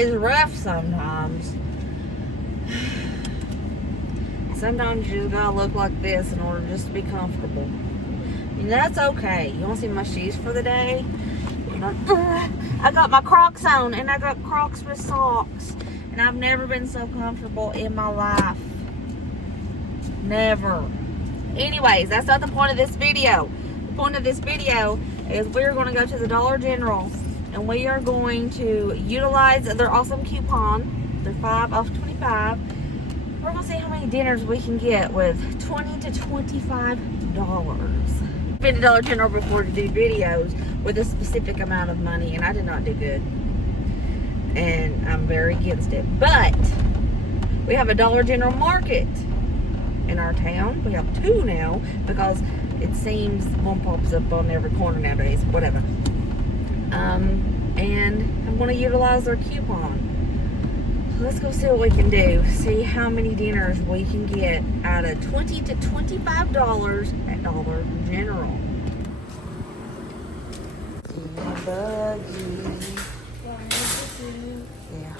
is rough sometimes. Sometimes you just gotta look like this in order just to be comfortable. And that's okay. You wanna see my shoes for the day? I got my Crocs on, and I got Crocs with socks. And I've never been so comfortable in my life. Never. Anyways, that's not the point of this video. The point of this video is we're going to go to the Dollar General, and we are going to utilize their awesome coupon. They're 5 off 25. We're going to see how many dinners we can get with $20 to $25. I've been to Dollar General before to do videos with a specific amount of money, and I did not do good. And I'm very against it. But we have a Dollar General Market in our town. We have 2 now because it seems one pops up on every corner nowadays. Whatever. And I'm going to utilize their coupon. So let's go see what we can do. See how many dinners we can get out of $20 to $25 at Dollar General. Buggy. Yeah.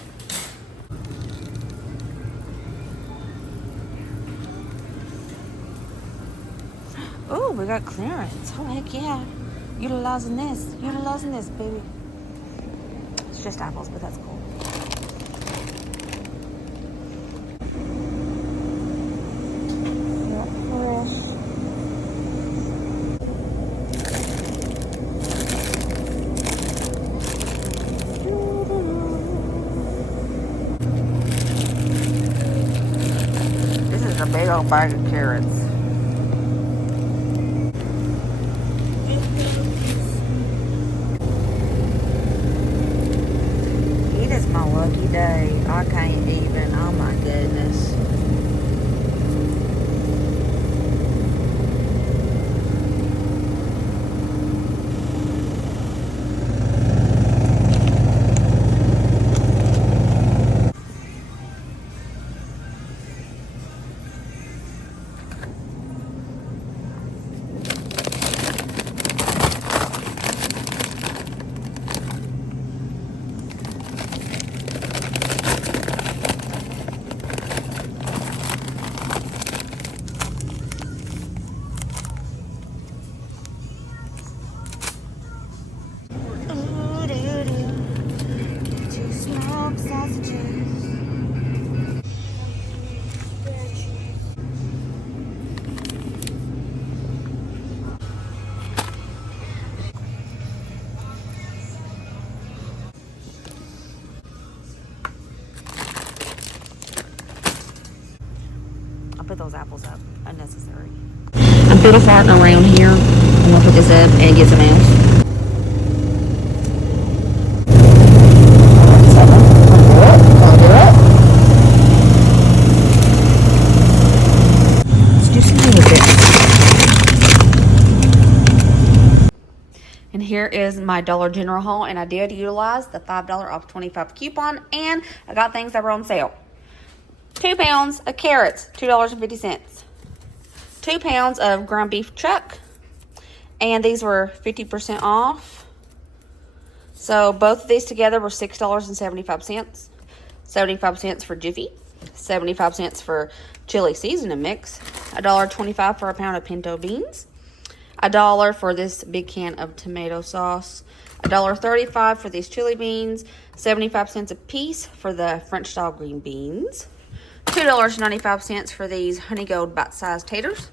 Oh, we got clearance. Oh, heck yeah. Utilizing this, baby. It's just apples, but that's cool. Fresh. This is a big old bag of carrots. My lucky day. I can't even. Oh my goodness. Put those apples up. Unnecessary. I'm fiddle farting around here. I'm gonna put this up and get some else. Let's do some little bit. And here is my Dollar General haul, and I did utilize the $5 off 25 coupon, and I got things that were on sale. 2 pounds of carrots, $2.50. 2 pounds of ground beef chuck, and these were 50% off. So both of these together were $6.75. 75 cents for Jiffy, 75 cents for chili seasoning mix, $1.25 for a pound of pinto beans, $1 for this big can of tomato sauce, $1.35 for these chili beans, 75 cents a piece for the French style green beans, $2.95 for these honey gold bite-sized taters,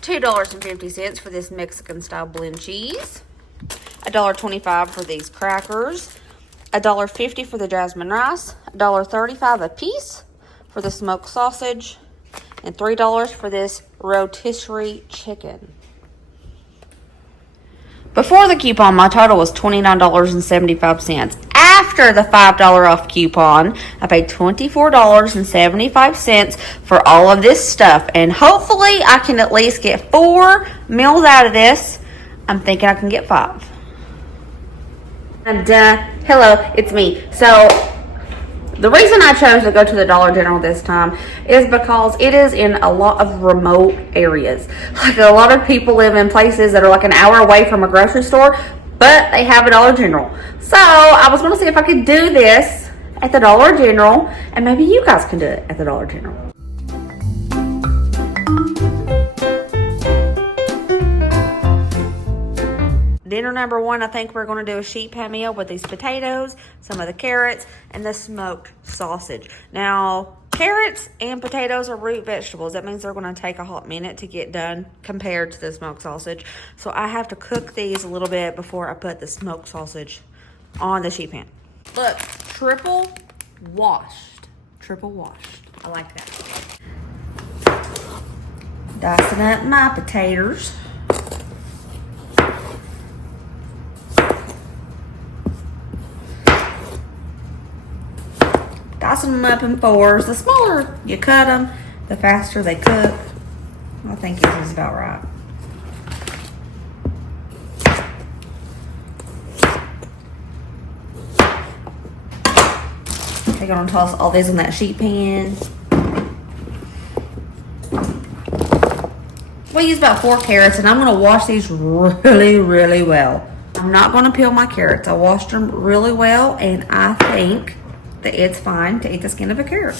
$2.50 for this Mexican style blend cheese, $1.25 for these crackers, $1.50 for the jasmine rice, $1.35 a piece for the smoked sausage, and $3 for this rotisserie chicken. Before the coupon, my total was $29.75. After the $5 off coupon, I paid $24.75 for all of this stuff. And hopefully I can at least get 4 meals out of this. I'm thinking I can get 5. And hello, it's me. So the reason I chose to go to the Dollar General this time is because it is in a lot of remote areas. Like, a lot of people live in places that are like an hour away from a grocery store, but they have a Dollar General. So I was going to see if I could do this at the Dollar General, and maybe you guys can do it at the Dollar General. Dinner number one, I think we're going to do a sheet pan meal with these potatoes, some of the carrots, and the smoked sausage. Now, carrots and potatoes are root vegetables. That means they're going to take a hot minute to get done compared to the smoked sausage. So I have to cook these a little bit before I put the smoked sausage on the sheet pan. Look, triple washed. Triple washed. I like that. Dicing up my potatoes. Dicing them up in fours. The smaller you cut them, the faster they cook. I think this is about right. I'm gonna toss all these in that sheet pan. We'll use about 4 carrots, and I'm gonna wash these really, really well. I'm not gonna peel my carrots. I washed them really well, and I think that it's fine to eat the skin of a carrot.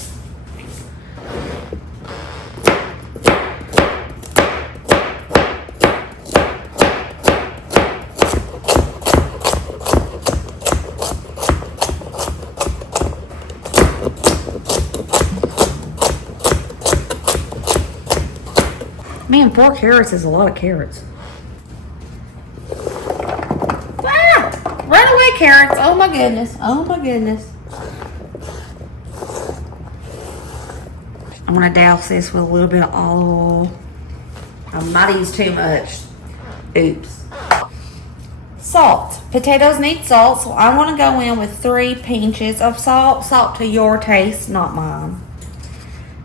Man, 4 carrots is a lot of carrots. Wow! Run away, carrots. Oh my goodness. Oh my goodness. I'm gonna douse this with a little bit of olive oil. I might use too much. Oops. Salt. Potatoes need salt, so I'm gonna go in with 3 pinches of salt. Salt to your taste, not mine.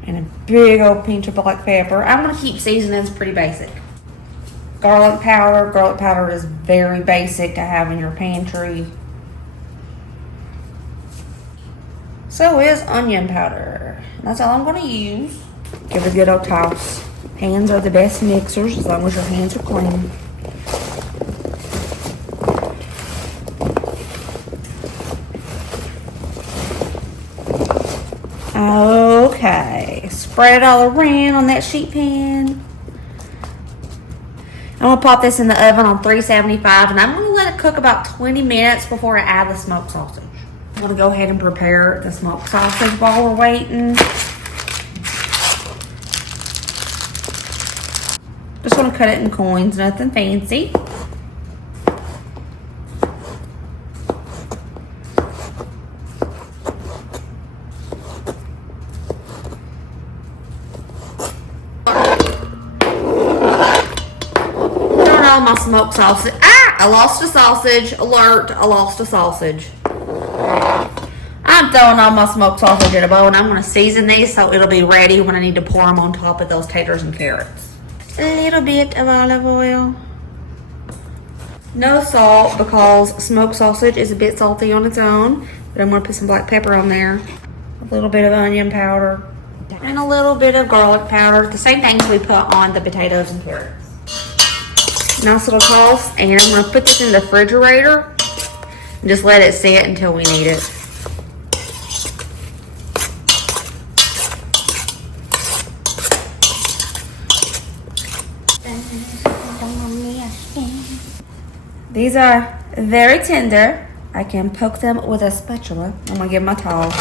And a big old pinch of black pepper. I'm gonna keep seasonings pretty basic. Garlic powder. Garlic powder is very basic to have in your pantry. So is onion powder. That's all I'm gonna use. Give it a good old toss. Hands are the best mixers as long as your hands are clean. Okay, spread it all around on that sheet pan. I'm gonna pop this in the oven on 375, and I'm gonna let it cook about 20 minutes before I add the smoked sausage. I'm gonna go ahead and prepare the smoked sausage while we're waiting. Just gonna cut it in coins, nothing fancy. All my smoked sausage. I lost a sausage. Alert, I lost a sausage. I'm throwing all my smoked sausage in a bowl, and I'm going to season these so it'll be ready when I need to pour them on top of those taters and carrots. A little bit of olive oil. No salt because smoked sausage is a bit salty on its own, but I'm going to put some black pepper on there. A little bit of onion powder and a little bit of garlic powder. The same things we put on the potatoes and carrots. Nice little toss, and I'm going to put this in the refrigerator and just let it sit until we need it. These are very tender. I can poke them with a spatula. I'm going to give them a toss.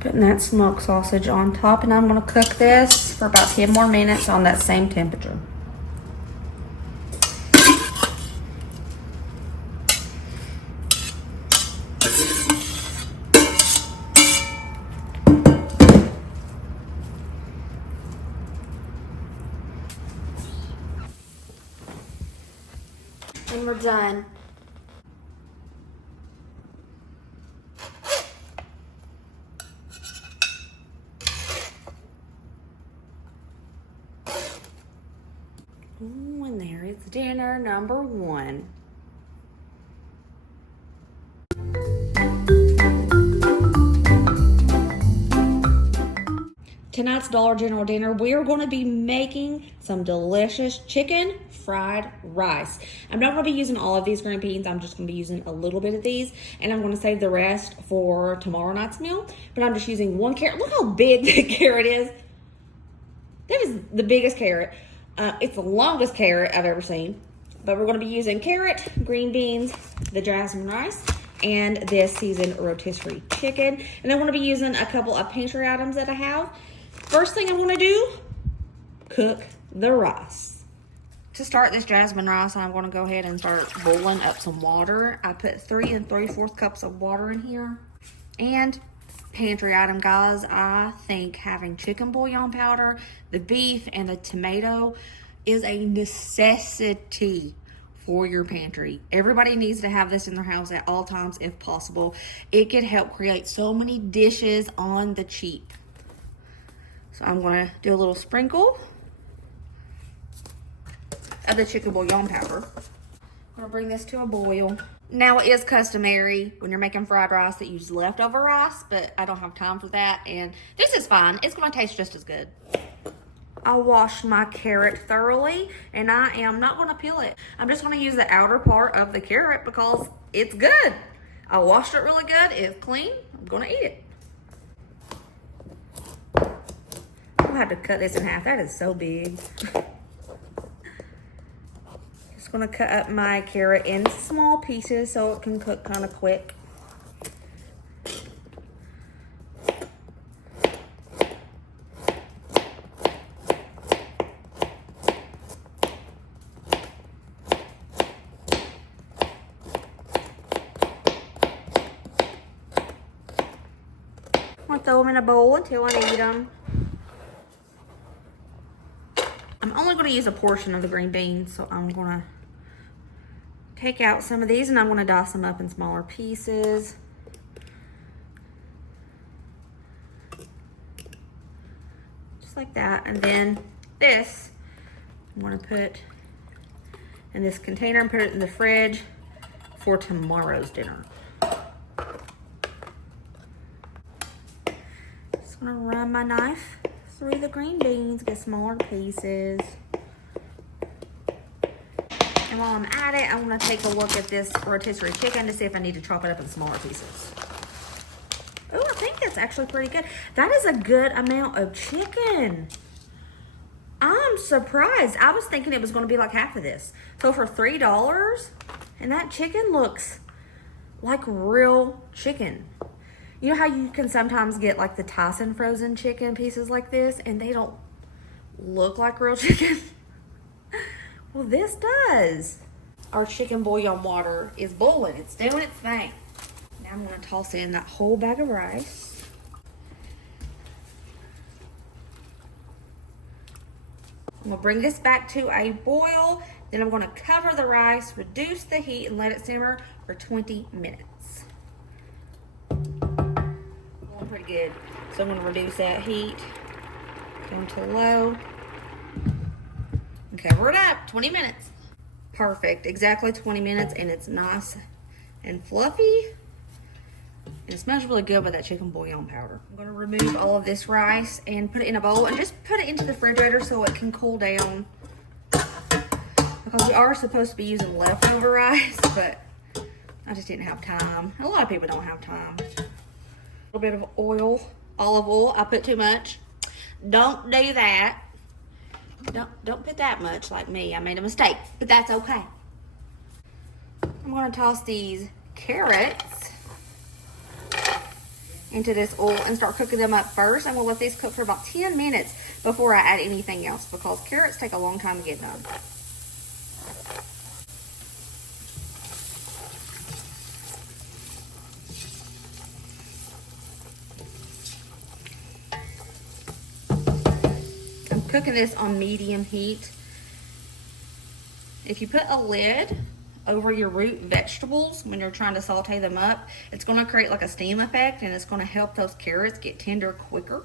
Putting that smoked sausage on top, and I'm going to cook this for about 10 more minutes on that same temperature. And we're done. Ooh, and there is dinner number 1. tonight's Dollar General dinner, we're going to be making some delicious chicken fried rice. I'm not going to be using all of these green beans. I'm just going to be using a little bit of these, and I'm going to save the rest for tomorrow night's meal. But I'm just using 1 carrot. Look how big the carrot is. That is the biggest carrot. It's the longest carrot I've ever seen. But we're going to be using carrot, green beans, the jasmine rice, and this seasoned rotisserie chicken. And I'm going to be using a couple of pantry items that I have. First thing I'm going to do, cook the rice. To start this jasmine rice, I'm going to go ahead and start boiling up some water. I put 3 3/4 cups of water in here. And pantry item, guys, I think having chicken bouillon powder, the beef, and the tomato is a necessity for your pantry. Everybody needs to have this in their house at all times if possible. It could help create so many dishes on the cheap. So I'm going to do a little sprinkle of the chicken bouillon powder. I'm going to bring this to a boil. Now, it is customary when you're making fried rice that you use leftover rice, but I don't have time for that, and this is fine. It's going to taste just as good. I washed my carrot thoroughly, and I am not going to peel it. I'm just going to use the outer part of the carrot because it's good. I washed it really good. It's clean. I'm going to eat it. I'm going to have to cut this in half. That is so big. Just going to cut up my carrot in small pieces so it can cook kind of quick. I'm going to throw them in a bowl until I need them. I'm only going to use a portion of the green beans, so I'm going to take out some of these and I'm going to dice them up in smaller pieces. Just like that. And then this, I'm going to put in this container and put it in the fridge for tomorrow's dinner. Just going to run my knife through the green beans, get smaller pieces. And while I'm at it, I'm going to take a look at this rotisserie chicken to see if I need to chop it up in smaller pieces. Oh, I think that's actually pretty good. That is a good amount of chicken. I'm surprised. I was thinking it was going to be like half of this. So for $3, and that chicken looks like real chicken. You know how you can sometimes get like the Tyson frozen chicken pieces like this and they don't look like real chicken? Well, this does. Our chicken bouillon water is boiling. It's doing its thing. Now I'm going to toss in that whole bag of rice. I'm going to bring this back to a boil. Then I'm going to cover the rice, reduce the heat, and let it simmer for 20 minutes. Pretty good. So I'm going to reduce that heat down to low and cover it up. 20 minutes. Perfect. Exactly 20 minutes, and it's nice and fluffy. And it smells really good with that chicken bouillon powder. I'm going to remove all of this rice and put it in a bowl and just put it into the refrigerator so it can cool down. Because we are supposed to be using leftover rice, but I just didn't have time. A lot of people don't have time. A little bit of oil, olive oil. I put too much. Don't do that. Don't put that much like me. I made a mistake, but that's okay. I'm going to toss these carrots into this oil and start cooking them up first. I'm going to let these cook for about 10 minutes before I add anything else because carrots take a long time to get done. Cooking this on medium heat. If you put a lid over your root vegetables when you're trying to saute them up, it's going to create like a steam effect and it's going to help those carrots get tender quicker.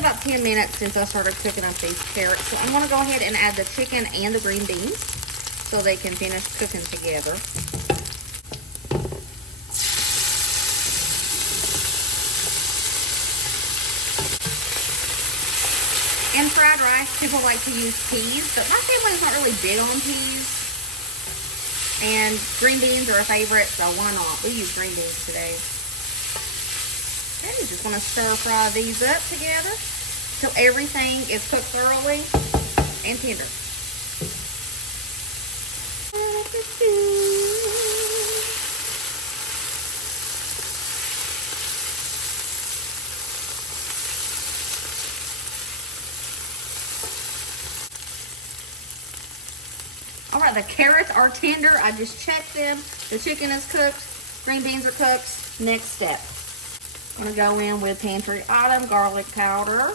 been about 10 minutes since I started cooking up these carrots, so I'm going to go ahead and add the chicken and the green beans so they can finish cooking together. In fried rice, people like to use peas, but my family's not really big on peas. And green beans are a favorite, so why not? We use green beans today. Okay, you're just going to stir fry these up together till everything is cooked thoroughly and tender. All right, the carrots are tender. I just checked them. The chicken is cooked. Green beans are cooked. Next step. I'm going to go in with pantry item garlic powder.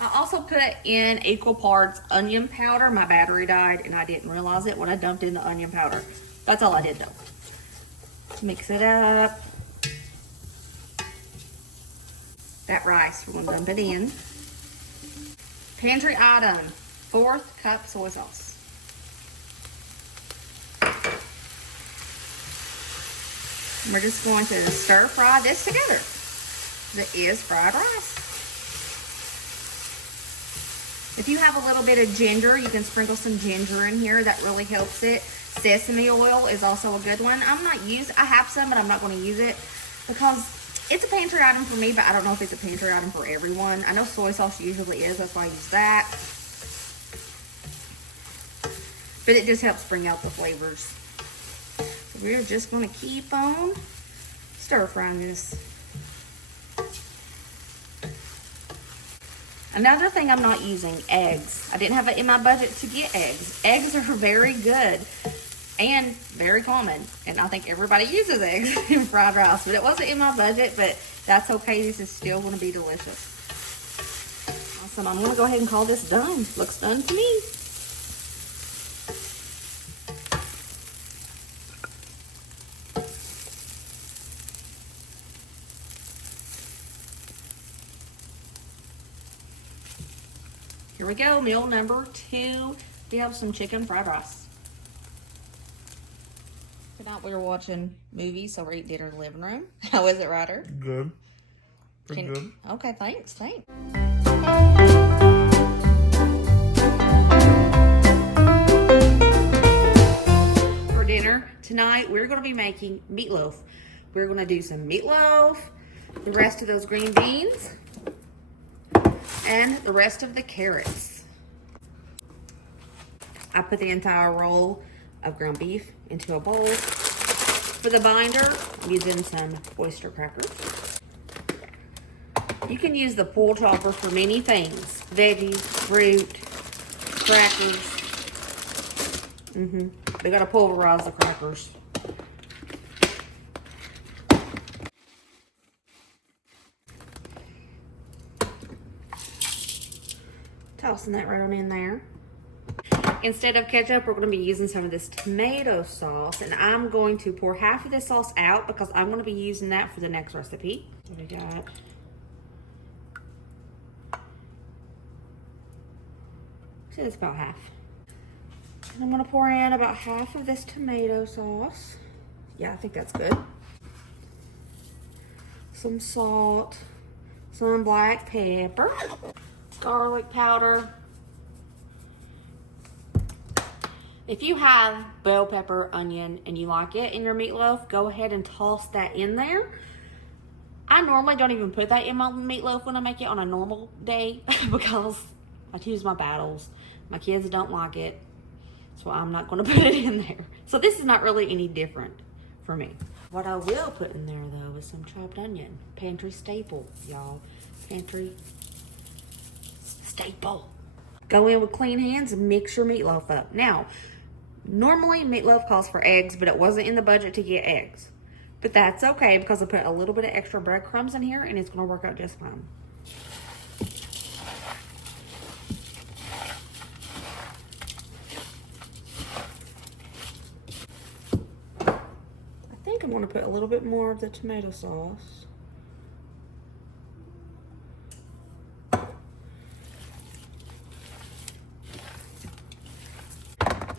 I also put in equal parts onion powder. My battery died and I didn't realize it when I dumped in the onion powder. That's all I did though. Mix it up. That rice, we're going to dump it in. Pantry item, 1/4 cup soy sauce. And we're just going to stir fry this together. That is fried rice. If you have a little bit of ginger, you can sprinkle some ginger in here. That really helps it. Sesame oil is also a good one. I have some, but I'm not going to use it because it's a pantry item for me, but I don't know if it's a pantry item for everyone. I know soy sauce usually is, that's why I use that. But it just helps bring out the flavors. So we're just going to keep on stir frying this. Another thing I'm not using, eggs. I didn't have it in my budget to get eggs. Eggs are very good and very common, and I think everybody uses eggs in fried rice, but it wasn't in my budget, but that's okay. This is still going to be delicious. Awesome. I'm going to go ahead and call this done. Looks done to me. Here we go, meal number 2. We have some chicken fried rice. Tonight we were watching movies, so we're eating dinner in the living room. How is it, Ryder? Good. Pretty good. Okay, thanks. For dinner tonight, we're going to be making meatloaf. We're going to do some meatloaf, the rest of those green beans, and the rest of the carrots. I put the entire roll of ground beef into a bowl. For the binder, I'm using some oyster crackers. You can use the pull chopper for many things. Veggies, fruit, crackers. They gotta pulverize the crackers. Tossing that right on in there. Instead of ketchup, we're going to be using some of this tomato sauce, and I'm going to pour half of this sauce out because I'm going to be using that for the next recipe. What we got? So it's about half. And I'm going to pour in about half of this tomato sauce. Yeah, I think that's good. Some salt, some black pepper, garlic powder. If you have bell pepper, onion, and you like it in your meatloaf, go ahead and toss that in there. I normally don't even put that in my meatloaf when I make it on a normal day because I choose my battles. My kids don't like it, so I'm not going to put it in there. So this is not really any different for me. What I will put in there, though, is some chopped onion. Pantry staple, y'all. Pantry staple. Go in with clean hands and mix your meatloaf up. Now, normally meatloaf calls for eggs, but it wasn't in the budget to get eggs. But that's okay because I put a little bit of extra breadcrumbs in here and it's going to work out just fine. I think I'm going to put a little bit more of the tomato sauce.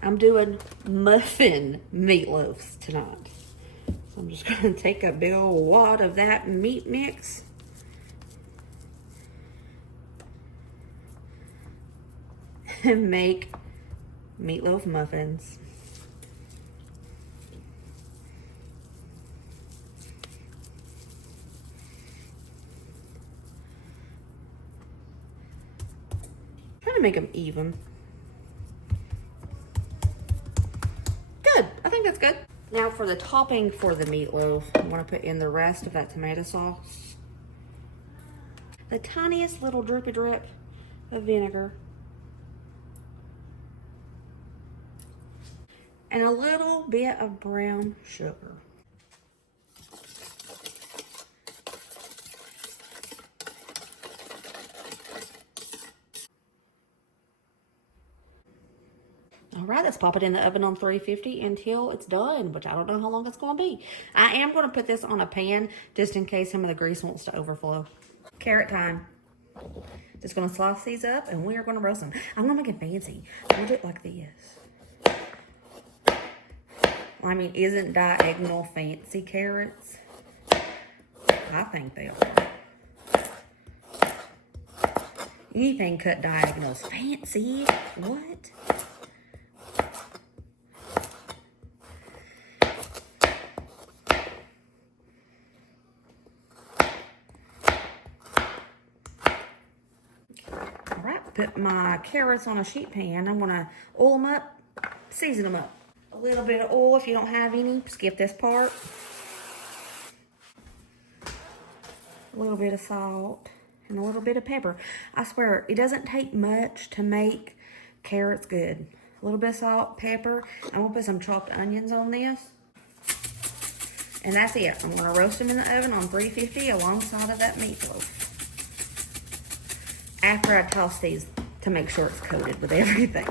I'm doing muffin meatloafs tonight. So I'm just gonna take a big old wad of that meat mix. And make meatloaf muffins. Trying to make them even. Good, I think that's good. Now for the topping for the meatloaf, I'm gonna put in the rest of that tomato sauce. The tiniest little drippy drip of vinegar. And a little bit of brown sugar. All right, let's pop it in the oven on 350 until it's done, which I don't know how long it's going to be. I am going to put this on a pan just in case some of the grease wants to overflow. Carrot time. Just going to slice these up and we are going to roast them. I'm going to make it fancy. I'm going to do it like this. I mean, isn't diagonal fancy carrots? I think they are. Anything cut diagonals fancy. What? All right, put my carrots on a sheet pan. I'm gonna oil them up, season them up. A little bit of oil if you don't have any, skip this part. A little bit of salt and a little bit of pepper. I swear, it doesn't take much to make carrots good. A little bit of salt, pepper. I'm gonna put some chopped onions on this. And that's it. I'm gonna roast them in the oven on 350 alongside of that meatloaf. After I toss these to make sure it's coated with everything.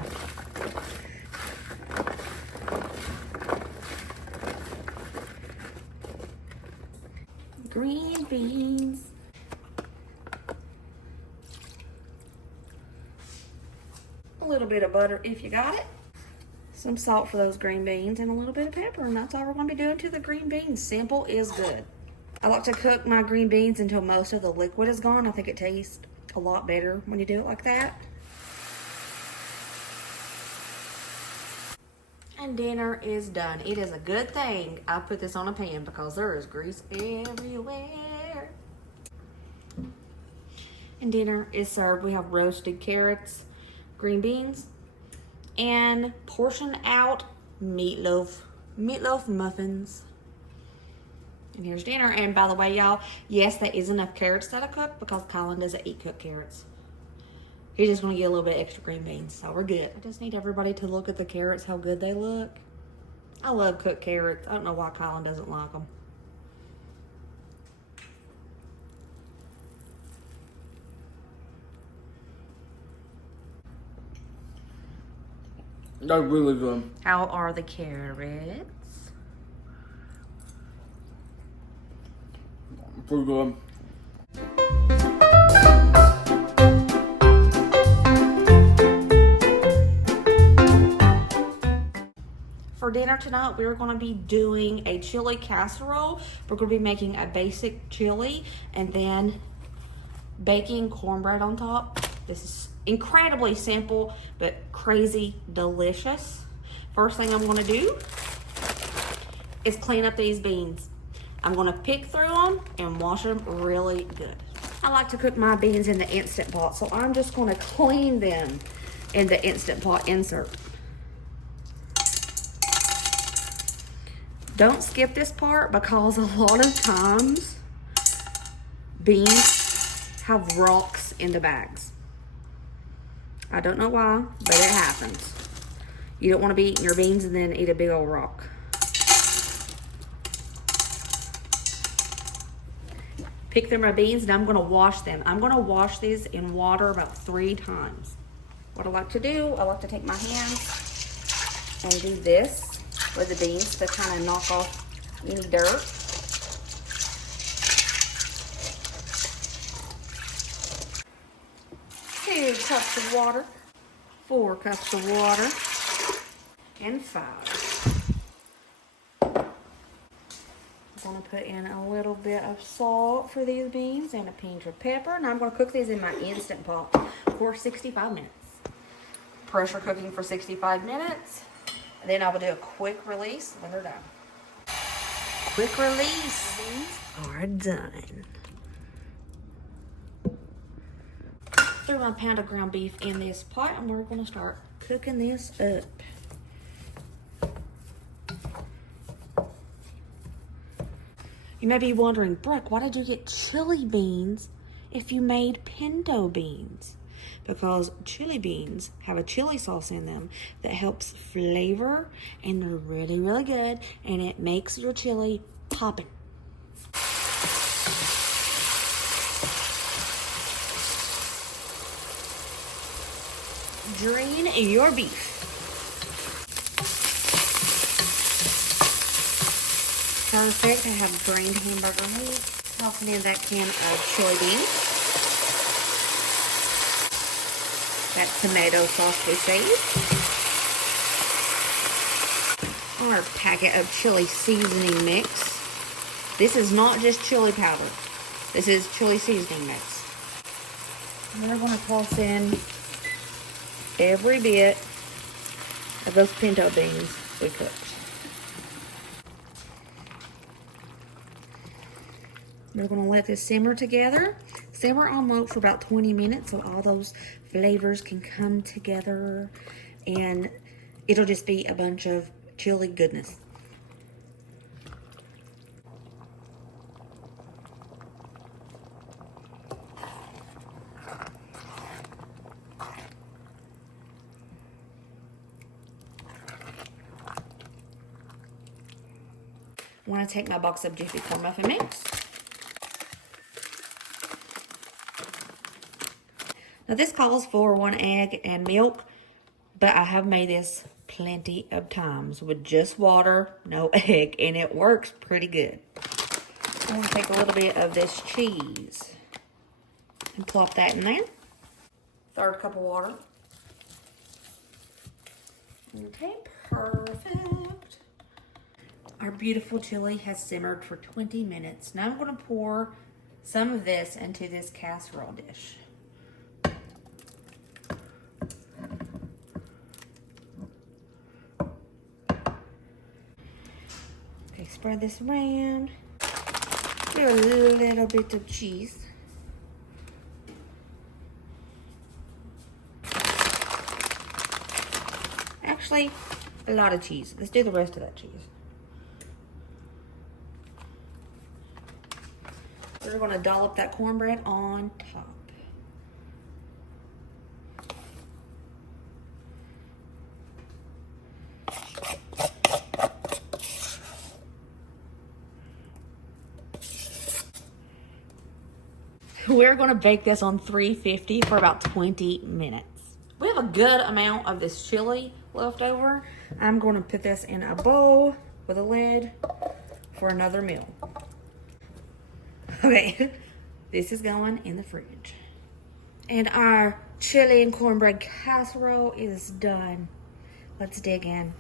Green beans. A little bit of butter if you got it. Some salt for those green beans and a little bit of pepper, and that's all we're going to be doing to the green beans. Simple is good. I like to cook my green beans until most of the liquid is gone. I think it tastes a lot better when you do it like that. And dinner is done. It is a good thing I put this on a pan because there is grease everywhere. And dinner is served. We have roasted carrots, green beans, and portioned out meatloaf muffins. And here's dinner. And by the way, y'all, yes, that is enough carrots that I cooked because Colin doesn't eat cooked carrots. He's just gonna get a little bit extra green beans, so we're good. I just need everybody to look at the carrots, how good they look. I love cooked carrots. I don't know why Colin doesn't like them. They're really good. How are the carrots? Pretty good. For dinner tonight, we're going to be doing a chili casserole. We're going to be making a basic chili and then baking cornbread on top. This is incredibly simple, but crazy delicious. First thing I'm going to do is clean up these beans. I'm going to pick through them and wash them really good. I like to cook my beans in the Instant Pot, so I'm just going to clean them in the Instant Pot insert. Don't skip this part because a lot of times beans have rocks in the bags. I don't know why, but it happens. You don't want to be eating your beans and then eat a big old rock. Pick through my beans and I'm going to wash them. I'm going to wash these in water about 3 times. What I like to do, I like to take my hands and do this with the beans to kind of knock off any dirt. Two cups of water, 4 cups of water. and 5. I'm gonna put in a little bit of salt for these beans and a pinch of pepper. And I'm gonna cook these in my Instant Pot for 65 minutes. Pressure cooking for 65 minutes. And then I will do a quick release when they're done. Quick release. These are done. Threw my pound of ground beef in this pot and we're gonna start cooking this up. You may be wondering, Brooke, why did you get chili beans if you made pinto beans? Because chili beans have a chili sauce in them that helps flavor, and they're really, really good, and it makes your chili poppin'. Drain your beef. Perfect. I have drained hamburger meat. Tossing in that can of chili beans. That tomato sauce we saved. Our packet of chili seasoning mix. This is not just chili powder. This is chili seasoning mix. And we're going to toss in every bit of those pinto beans we cooked. We're going to let this simmer together. Simmer on low for about 20 minutes so all those flavors can come together and it'll just be a bunch of chili goodness. I want to take my box of Jiffy Corn Muffin Mix. Now this calls for 1 egg and milk, but I have made this plenty of times with just water, no egg, and it works pretty good. I'm going to take a little bit of this cheese and plop that in there. 1/3 cup of water. Okay, perfect. Our beautiful chili has simmered for 20 minutes. Now I'm going to pour some of this into this casserole dish. Okay, spread this around. Do a little bit of cheese. Actually, a lot of cheese. Let's do the rest of that cheese. We're going to dollop that cornbread on top. We're going to bake this on 350 for about 20 minutes. We have a good amount of this chili left over. I'm going to put this in a bowl with a lid for another meal. Okay, this is going in the fridge. And our chili and cornbread casserole is done. Let's dig in.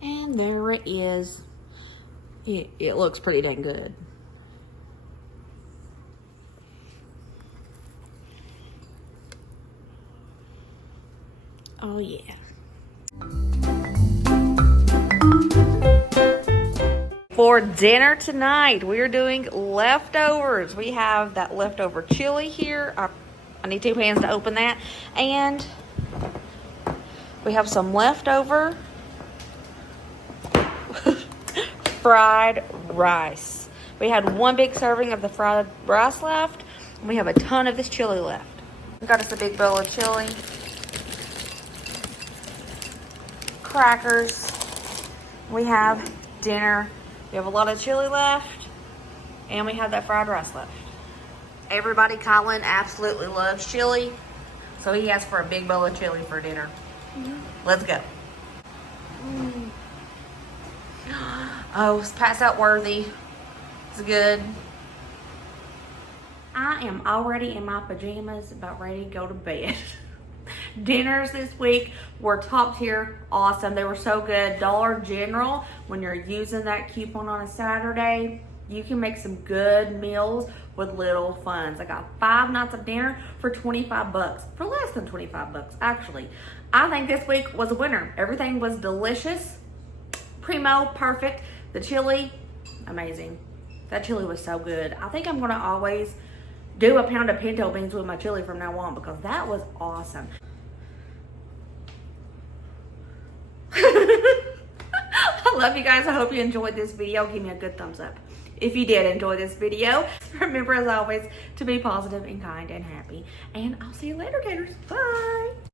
And there it is. It looks pretty dang good. Oh yeah. For dinner tonight, we're doing leftovers. We have that leftover chili here. I need 2 pans to open that. And we have some leftover fried rice. We had 1 big serving of the fried rice left. And we have a ton of this chili left. We got us a big bowl of chili. Crackers. We have dinner. We have a lot of chili left, and we have that fried rice left. Everybody, Colin absolutely loves chili, so he asked for a big bowl of chili for dinner. Let's go. Oh, it's pass out worthy. It's good. I am already in my pajamas, about ready to go to bed. Dinners this week were top tier, awesome. They were so good. Dollar General, when you're using that coupon on a Saturday, you can make some good meals with little funds. I got 5 nights of dinner for 25 bucks, for less than 25 bucks, actually. I think this week was a winner. Everything was delicious, primo, perfect. The chili, amazing. That chili was so good. I think I'm gonna always do a pound of pinto beans with my chili from now on because that was awesome. I love you guys. I hope you enjoyed this video. Give me a good thumbs up if you did enjoy this video. Remember, as always, to be positive and kind and happy. And I'll see you later, taters. Bye.